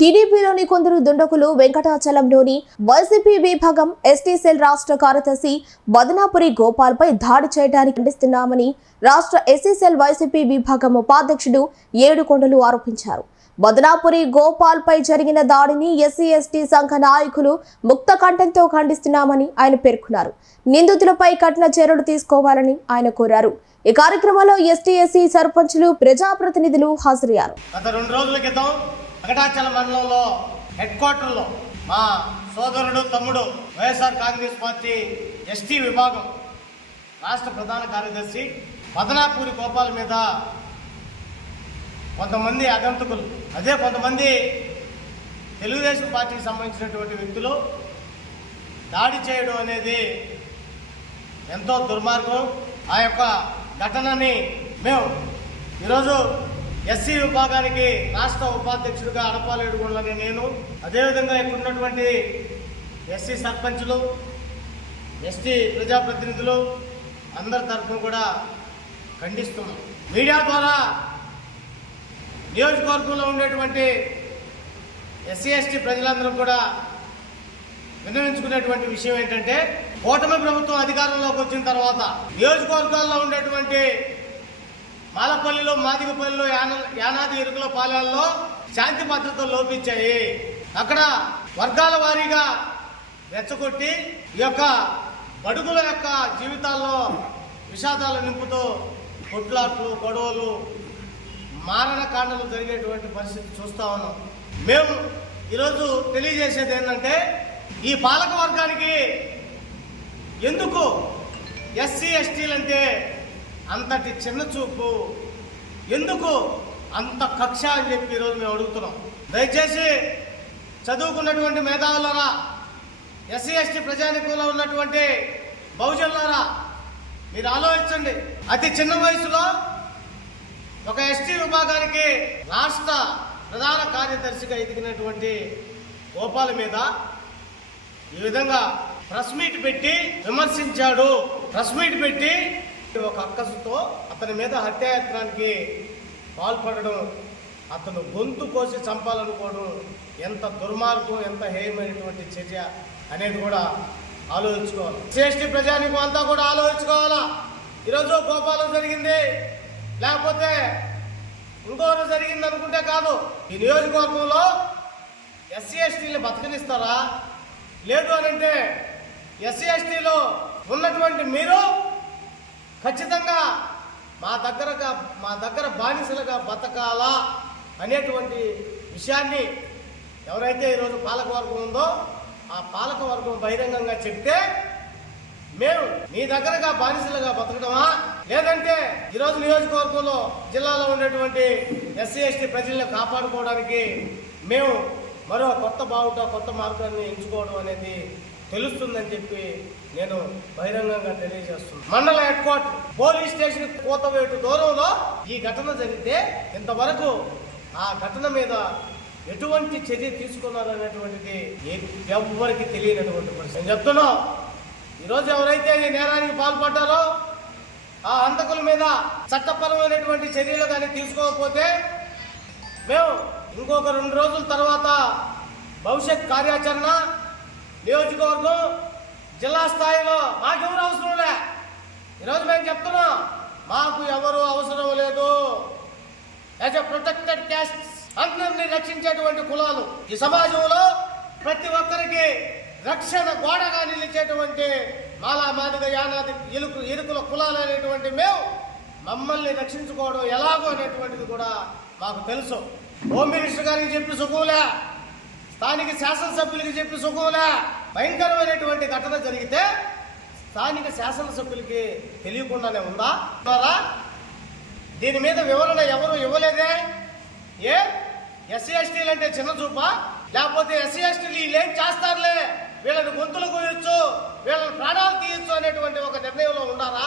టీడీపీలోని కొందరు దుండకులు వెంకటాచలంలోని వైసీపీ విభాగం ఎస్టీ సెల్ రాష్ట్ర కార్యదర్శి బదనాపురి గోపాల్ పై దాడి చేయడానికి ఖండిస్తున్నామని రాష్ట్ర ఎస్సీసెల్ వైసీపీ విభాగం ఉపాధ్యక్షుడు ఏడుకొండలు ఆరోపించారు. బదనాపురి గోపాల్ పై జరిగిన దాడిని ఎస్సీ ఎస్టీ సంఘ నాయకులు ముక్త కంఠంతో ఖండిస్తున్నామని ఆయన పేర్కొన్నారు. నిందితులపై కఠిన చర్యలు తీసుకోవాలని ఆయన కోరారు. ఈ కార్యక్రమంలో ఎస్టీ ఎస్సీ సర్పంచులు ప్రజాప్రతినిధులు హాజరయ్యారు. వెంకటాచల మండలంలో హెడ్ క్వార్టర్లో మా సోదరుడు తమ్ముడు వైఎస్ఆర్ కాంగ్రెస్ పార్టీ ఎస్టీ విభాగం రాష్ట్ర ప్రధాన కార్యదర్శి మదనాపూరి గోపాల్ మీద కొంతమంది అగంతకులు అదే కొంతమంది తెలుగుదేశం పార్టీకి సంబంధించినటువంటి వ్యక్తులు దాడి చేయడం అనేది ఎంతో దుర్మార్గం. ఆ యొక్క ఘటనని మేము ఈరోజు ఎస్సీ విభాగానికి రాష్ట్ర ఉపాధ్యక్షుడిగా అడపాలేడుగుండని నేను. అదేవిధంగా ఇక్కడ ఉన్నటువంటి ఎస్సీ సర్పంచ్లు ఎస్టీ ప్రజాప్రతినిధులు అందరి తరఫున కూడా ఖండిస్తున్నాం. మీడియా ద్వారా నియోజకవర్గంలో ఉండేటువంటి ఎస్సీ ఎస్టీ ప్రజలందరూ కూడా విన్నవించుకునేటువంటి విషయం ఏంటంటే కూటమి ప్రభుత్వం అధికారంలోకి వచ్చిన తర్వాత నియోజకవర్గాల్లో ఉండేటువంటి మాలపల్లిలో మాదిగపల్లిలో యాన యానాది ఇరుకుల పాలెల్లో శాంతి భద్రతలు లోపించాయి. అక్కడ వర్గాల వారీగా రెచ్చగొట్టి ఈ యొక్క బడుగుల యొక్క జీవితాల్లో విషాదాలు నింపుతూ కొట్లాట్లు గొడవలు మారణకాండలు జరిగేటువంటి పరిస్థితి చూస్తా ఉన్నాం. మేము ఈరోజు తెలియజేసేది ఏంటంటే ఈ పాలక వర్గానికి ఎందుకు ఎస్సీ ఎస్టీలంటే అంతటి చిన్న చూపు ఎందుకు అంత కక్ష అని చెప్పి ఈరోజు మేము అడుగుతున్నాం? దయచేసి చదువుకున్నటువంటి మేధావులరా ఎస్సీ ఎస్టీ ప్రజానికంలో ఉన్నటువంటి బహుజనులారా మీరు ఆలోచించండి. అతి చిన్న వయసులో ఒక ఎస్టీ విభాగానికి రాష్ట్ర ప్రధాన కార్యదర్శిగా ఎదిగినటువంటి గోపాల మీద ఈ విధంగా ప్రెస్ మీట్ పెట్టి విమర్శించాడు. ప్రెస్ మీట్ పెట్టి ఒక అక్కసుతో అతని మీద హత్యాయత్నానికి పాల్పడడం అతను గొంతు కోసి చంపాలనుకోవడం ఎంత దుర్మార్గం ఎంత హేయమైనటువంటి చర్య అనేది కూడా ఆలోచించుకోవాలి. శ్రేష్ఠి ప్రజానికం అంతా కూడా ఆలోచించుకోవాలా? ఈరోజు గోపాలం జరిగింది. లేకపోతే ఇంకోరు జరిగింది అనుకుంటే కాదు. ఈ నియోజకవర్గంలో ఎస్సీ ఎస్టీలు బతకనిస్తారా? లేదు అని అంటే ఎస్సీ ఎస్టీలో ఉన్నటువంటి మీరు ఖచ్చితంగా మా దగ్గరగా మా దగ్గర బానిసలుగా బతకాలా అనేటువంటి విషయాన్ని ఎవరైతే ఈరోజు పాలకవర్గం ఉందో ఆ పాలకవర్గం బహిరంగంగా చెప్తే మేము మీ దగ్గరగా బానిసలుగా బతకడమా? లేదంటే ఈరోజు నియోజకవర్గంలో జిల్లాలో ఉండేటువంటి ఎస్సీ ఎస్టీ ప్రజల్ని కాపాడుకోవడానికి మేము మరో కొత్త బావుట కొత్త మార్గాన్ని ఎంచుకోవడం అనేది తెలుస్తుందని చెప్పి నేను బహిరంగంగా తెలియజేస్తున్నాను. మండల హెడ్ క్వార్టర్ పోలీస్ స్టేషన్ కోతవేటు దూరంలో ఈ ఘటన జరిగితే ఇంతవరకు ఆ ఘటన మీద ఎటువంటి చర్య తీసుకున్నారు అనేటువంటిది ఎవరికి ఎవ్వరికి తెలియనటువంటి పరిస్థితి. నేను చెప్తున్నా ఈరోజు ఎవరైతే ఈ నేరానికి పాల్పడ్డారో ఆ హంతకుల మీద చట్టపరమైనటువంటి చర్యలు కానీ తీసుకోకపోతే మేము ఇంకొక రెండు రోజుల తర్వాత భవిష్యత్ కార్యాచరణ నియోజకవర్గం జిల్లా స్థాయిలో మాకెవరు అవసరం లే. ఈరోజు మేము చెప్తున్నాం మాకు ఎవరు అవసరం లేదు. యాజ్ ఎ ప్రొటెక్టెడ్ క్యాస్ట్ అందరిని రక్షించేటువంటి కులాలు ఈ సమాజంలో ప్రతి ఒక్కరికి రక్షణ గోడగా నిలిచేటువంటి మాలా మాదిగ యానాది ఇలుకు ఇరుకుల కులాలు అనేటువంటి మేము మమ్మల్ని రక్షించుకోవడం ఎలాగో అనేటువంటిది కూడా మాకు తెలుసు. హోమ్ మినిస్టర్ గారికి చెప్పి సుఖంలే స్థానిక శాసనసభ్యులకి చెప్పి సుఖంలా. భయంకరమైనటువంటి ఘటన జరిగితే స్థానిక శాసనసభ్యులకి తెలియకుండానే ఉందా? ఉన్నారా? దీని మీద వివరణ ఎవరు ఇవ్వలేదే? ఏ? ఎస్సీ ఎస్టీలు అంటే చిన్న చూపా? లేకపోతే ఎస్సీ ఎస్టీలు వీళ్ళేం చేస్తారులే? వీళ్ళని గొంతులు కోయొచ్చు వీళ్ళని ప్రాణాలు తీయొచ్చు అనేటువంటి ఒక నిర్ణయంలో ఉండారా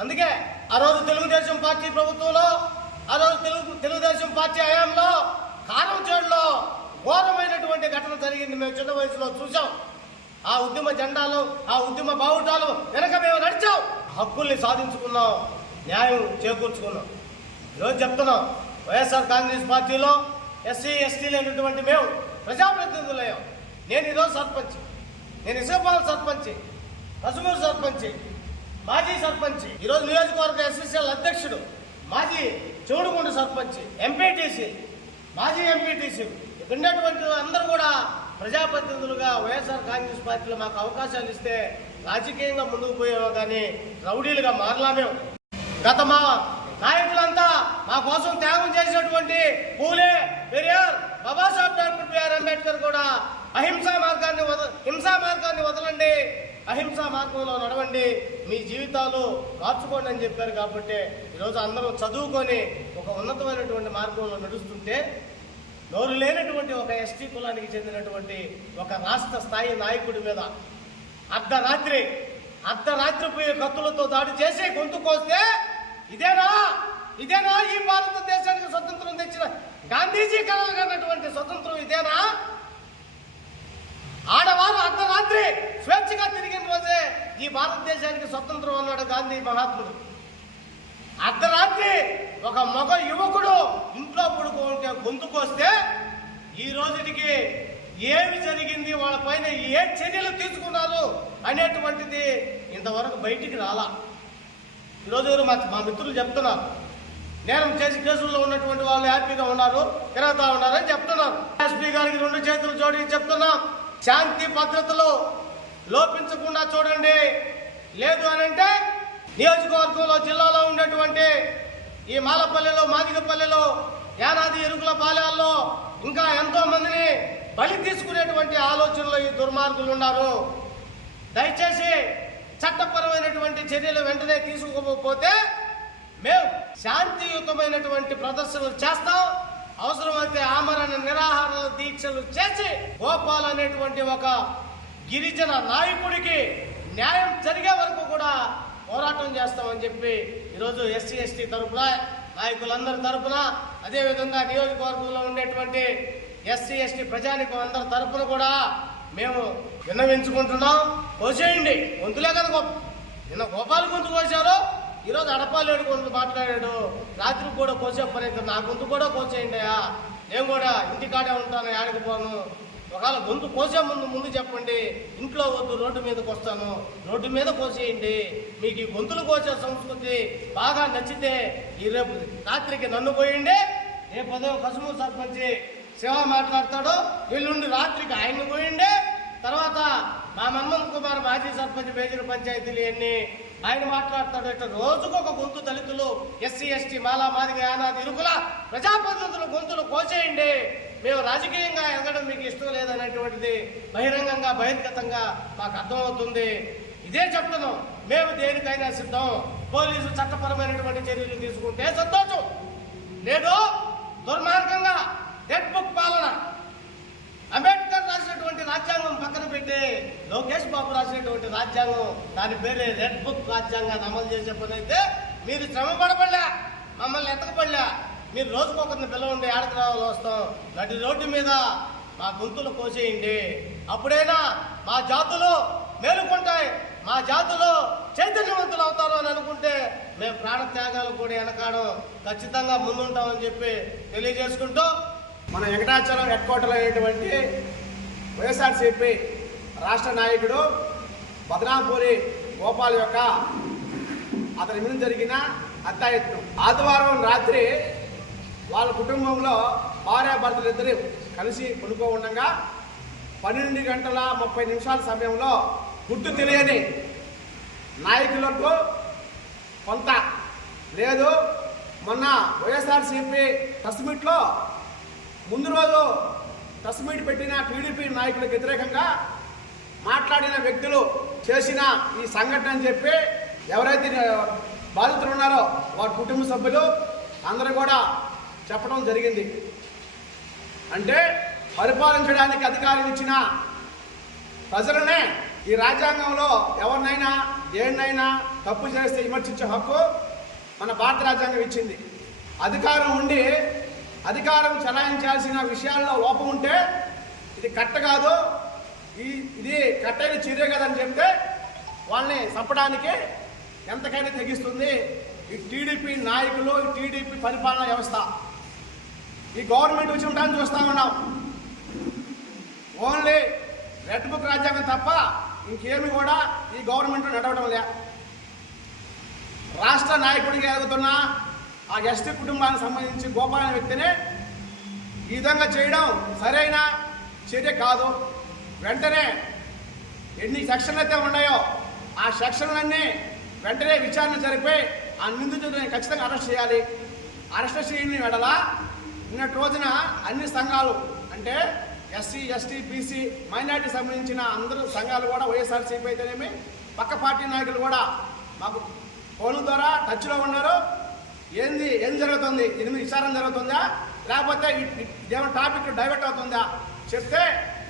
అందుకే ఆ రోజు తెలుగుదేశం పార్టీ ప్రభుత్వంలో ఆ రోజు తెలుగు తెలుగుదేశం పార్టీ హయాంలో కారం చేడులో ఘోరమైనటువంటి ఘటన జరిగింది. మేము చిన్న వయసులో చూసాం ఆ ఉద్యమ జెండాలు ఆ ఉద్యమ బావుటాలు వెనక మేము నడిచాం. హక్కుల్ని సాధించుకున్నాం. న్యాయం చేకూర్చుకున్నాం. ఈరోజు చెప్తున్నాం వైఎస్ఆర్ కాంగ్రెస్ పార్టీలో ఎస్సీ ఎస్టీలు అయినటువంటి మేము ప్రజాప్రతినిధులయ్యాం. నేను ఈరోజు సర్పంచ్. నేను ఇసుకపాలెం సర్పంచ్. పసుమూరు సర్పంచ్. మాజీ సర్పంచ్. ఈరోజు నియోజకవర్గ ఎస్ఎస్ఎల్ అధ్యక్షుడు మాజీ చౌడుగుండ సర్పంచ్ ఎంపీటీసీ మాజీ ఎంపీటీసీ. విన్నటువంటి అందరూ కూడా ప్రజాప్రతినిధులుగా వైఎస్ఆర్ కాంగ్రెస్ పార్టీలో మాకు అవకాశాలు ఇస్తే రాజకీయంగా ముందుకు పోయేవా కానీ రౌడీలుగా మారలామేం గత మా నాయకులంతా మా కోసం త్యాగం చేసినటువంటి Phule Periyar Babasaheb doctor B R Ambedkar కూడా అహింసా మార్గాన్ని వద హింసా మార్గాన్ని వదలండి. అహింసా మార్గంలో నడవండి. మీ జీవితాలు మార్చుకోండి అని చెప్పారు కాబట్టి ఈరోజు అందరం చదువుకొని ఒక ఉన్నతమైనటువంటి మార్గంలో నడుస్తుంటే నోరు లేనటువంటి ఒక ఎస్టీ కులానికి చెందినటువంటి ఒక రాష్ట్ర స్థాయి నాయకుడి మీద అర్ధరాత్రి అర్ధరాత్రి పోయే కత్తులతో దాడి చేసి గొంతు కోస్తే ఇదేనా? ఇదేనా ఈ భారతదేశానికి స్వతంత్రం తెచ్చిన గాంధీజీ కలలు కన్నటువంటి స్వతంత్రం ఇదేనా? ఆడవారు అర్ధరాత్రి స్వేచ్ఛగా తిరిగిన రోజే ఈ భారతదేశానికి స్వతంత్రం అన్నాడు గాంధీ మహాత్ముడు. అర్ధరాత్రి ఒక మగ యువకుడు ఇంట్లో పడుకుంటే గొంతుకొస్తే ఈ రోజుటికి ఏమి జరిగింది? వాళ్ళ పైన ఏ చర్యలు తీసుకున్నారు అనేటువంటిది ఇంతవరకు బయటికి రాలా. ఈరోజు మా మా మిత్రులు చెప్తున్నారు. నేరం చేసి కేసుల్లో ఉన్నటువంటి వాళ్ళు హ్యాపీగా ఉన్నారు తిరగతా ఉన్నారని చెప్తున్నారు. ఎస్పీ గారికి రెండు చేతులు జోడించి చెప్తున్నాం. శాంతి భద్రతలు లోపించకుండా చూడండి. లేదు అని అంటే నియోజకవర్గంలో జిల్లాలో ఉన్నటువంటి ఈ మాలపల్లెలో మాదిగపల్లెలో యానాది ఎరుకుల పాలెల్లో ఇంకా ఎంతో మందిని బలి తీసుకునేటువంటి ఆలోచనలో ఈ దుర్మార్గులు ఉన్నారు. దయచేసి చట్టపరమైనటువంటి చర్యలు వెంటనే తీసుకోకపోతే మేము శాంతియుతమైనటువంటి ప్రదర్శనలు చేస్తాం. అవసరమైతే ఆమరణ నిరాహార దీక్షలు చేసి గోపాల్ అనేటువంటి ఒక గిరిజన నాయకుడికి న్యాయం జరిగే వరకు కూడా పోరాటం చేస్తామని చెప్పి ఈరోజు ఎస్సీ ఎస్టీ తరఫున నాయకులందరి తరఫున అదేవిధంగా నియోజకవర్గంలో ఉండేటువంటి ఎస్సీ ఎస్టీ ప్రజానికం అందరి తరఫున కూడా మేము విన్నవించుకుంటున్నాం. కోసేయండి. గొంతులే కదా గొప్ప. నిన్న గోపాల గొంతు కోసారు ఈరోజు అడపాలేడు గొంతు మాట్లాడాడు. రాత్రి కూడా కోసే పని నా గొంతు కూడా కోసేయండి అయ్యా. నేను కూడా ఇంటికాడే ఉంటాను ఆడికి పోను. ఒకవేళ గొంతు కోసే ముందు ముందు చెప్పండి. ఇంట్లో వద్దు రోడ్డు మీదకి వస్తాను. రోడ్డు మీద కోసేయండి. మీకు ఈ గొంతులు కోసే సంస్కృతి బాగా నచ్చితే ఈ రేపు రాత్రికి నన్ను పోయండి. రేపు ఉదయం కసుము సర్పంచ్ శివ మాట్లాడతాడు ఎల్లుండి రాత్రికి ఆయన పోయిండే. తర్వాత మా మన్మోహన్ కుమార్ మాజీ సర్పంచ్ మేజర్ పంచాయతీలు అన్ని ఆయన మాట్లాడతాడు ఇట్లా రోజుకు ఒక గొంతు దళితులు ఎస్సీ ఎస్టీ మాలా మాదిగ యానాది ఇరుకుల ప్రజాప్రతినిధుల గొంతులు కోసేయండి. మేము రాజకీయంగా ఎదగడం మీకు ఇష్టం లేదనేటువంటిది బహిరంగంగా బహిర్గతంగా మాకు అర్థమవుతుంది. ఇదే చెప్తున్నాం. మేము దేనికైనా సిద్ధం. పోలీసు చట్టపరమైనటువంటి చర్యలు తీసుకుంటే సంతోషం. లేదు దుర్మార్గంగా డెడ్ బుక్ పాలన. అంబేద్కర్ రాసినటువంటి రాజ్యాంగం పక్కన పెట్టి లోకేష్ బాబు రాసినటువంటి రాజ్యాంగం దాని పేరే రెడ్ బుక్ రాజ్యాంగాన్ని అమలు చేసే పని అయితే మీరు శ్రమ పడబడలే మమ్మల్ని ఎతకబడలే. మీరు రోజుకొకరిని పిలవండి ఏడకి రావాలి వస్తాం. నటి రోడ్డు మీద మా గొంతులు కోసేయండి. అప్పుడైనా మా జాతులు మేలుకుంటాయి. మా జాతులు చైతన్యవంతులు అవుతారు అని అనుకుంటే మేము ప్రాణత్యాగాలు కూడా వెనకాడం ఖచ్చితంగా ముందుంటామని చెప్పి తెలియజేసుకుంటూ మన వెంకటాచలం హెడ్ క్వార్టర్ అయినటువంటి వైఎస్ఆర్సీపీ రాష్ట్ర నాయకుడు భద్రాపూరి గోపాల్ యొక్క అతని మీద జరిగిన హత్యాయత్నం. ఆదివారం రాత్రి వాళ్ళ కుటుంబంలో భార్యాభర్తలు ఇద్దరు కలిసి పడుకో ఉండగా పన్నెండు గంటల ముప్పై నిమిషాల సమయంలో గుర్తు తెలియని నాయకులకు కొంత లేదు. మొన్న వైఎస్ఆర్సీపీ టస్ట్ మీట్లో ముందు రోజు టస్ట్ మీట్ పెట్టిన టీడీపీ నాయకులకు వ్యతిరేకంగా మాట్లాడిన వ్యక్తులు చేసిన ఈ సంఘటన అని చెప్పి ఎవరైతే బాధితులు ఉన్నారో వారి కుటుంబ సభ్యులు అందరూ కూడా చెప్పడం జరిగింది. అంటే పరిపాలించడానికి అధికారం ఇచ్చిన ప్రజలనే ఈ రాజ్యాంగంలో ఎవరినైనా దేన్నైనా తప్పు చేస్తే విమర్శించే హక్కు మన భారత రాజ్యాంగం ఇచ్చింది. అధికారం ఉండి అధికారం చలాయించాల్సిన విషయాల్లో లోపం ఉంటే ఇది కట్ట కాదు. ఈ ఇది కట్టైన చర్య కదని చెప్తే వాళ్ళని చంపడానికి ఎంతకైనా తెగిస్తుంది ఈ టీడీపీ నాయకులు ఈ టీడీపీ పరిపాలనా వ్యవస్థ. ఈ గవర్నమెంట్ వచ్చి ఉంటాను చూస్తా ఉన్నాం. ఓన్లీ రెడ్ బుక్ రాజ్యాంగం తప్ప ఇంకేమి కూడా ఈ గవర్నమెంట్ నడవడం లే. రాష్ట్ర నాయకుడిగా ఎదుగుతున్న ఆ ఎస్టీ కుటుంబానికి సంబంధించి గోపాల వ్యక్తిని ఈ విధంగా చేయడం సరైన చర్య కాదు. వెంటనే ఎన్ని సెక్షన్లు అయితే ఉన్నాయో ఆ సెక్షన్లన్నీ వెంటనే విచారణ జరిపి ఆ నిందితుడిని ఖచ్చితంగా అరెస్ట్ చేయాలి. అరెస్ట్ చేయని వెడల నిన్నటి రోజున అన్ని సంఘాలు అంటే ఎస్సీ ఎస్టీ బీసీ మైనార్టీ సంబంధించిన అందరూ సంఘాలు కూడా వైఎస్ఆర్సీపీ అయితేనేమి పక్క పార్టీ నాయకులు కూడా మాకు ఫోన్ల ద్వారా టచ్లో ఉన్నారు. ఏంది ఏం జరుగుతుంది? దీని మీద విచారణ జరుగుతుందా? లేకపోతే ఏమైనా టాపిక్ డైవర్ట్ అవుతుందా? చెప్తే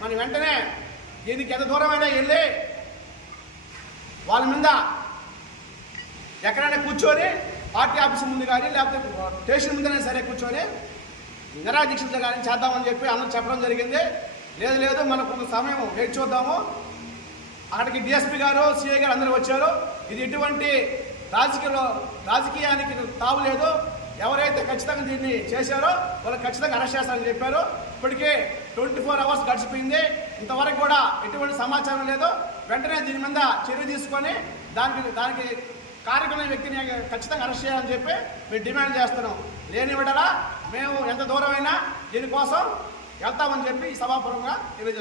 మనం వెంటనే దీనికి ఎంత దూరమైనా వెళ్ళి వాళ్ళ మీద ఎక్కడైనా కూర్చొని పార్టీ ఆఫీస్ ముందు కానీ లేకపోతే స్టేషన్ ముందైనా సరే కూర్చొని నిరాదీక్షిత కానీ చేద్దామని చెప్పి అందరూ చెప్పడం జరిగింది. లేదు లేదు మనకు కొంత సమయం వేచి చూద్దాము. అక్కడికి డిఎస్పీ గారు సిఐ గారు అందరూ వచ్చారు. ఇది ఎటువంటి రాజకీయ రాజకీయానికి తావు లేదు. ఎవరైతే ఖచ్చితంగా దీన్ని చేశారో వాళ్ళు ఖచ్చితంగా అరెస్ట్ చేస్తారని చెప్పారు. ఇప్పటికే ట్వంటీ ఫోర్ అవర్స్ గడిచిపోయింది. ఇంతవరకు కూడా ఎటువంటి సమాచారం లేదు. వెంటనే దీని మీద చర్య తీసుకొని దానికి దానికి కార్యక్రమం వ్యక్తిని ఖచ్చితంగా అరెస్ట్ చేయాలని చెప్పి మేము డిమాండ్ చేస్తున్నాం. లేని విడలా మేము ఎంత దూరమైనా దీనికోసం వెళ్తామని చెప్పి ఈ సభాపూర్వంగా తెలియజేస్తున్నాం.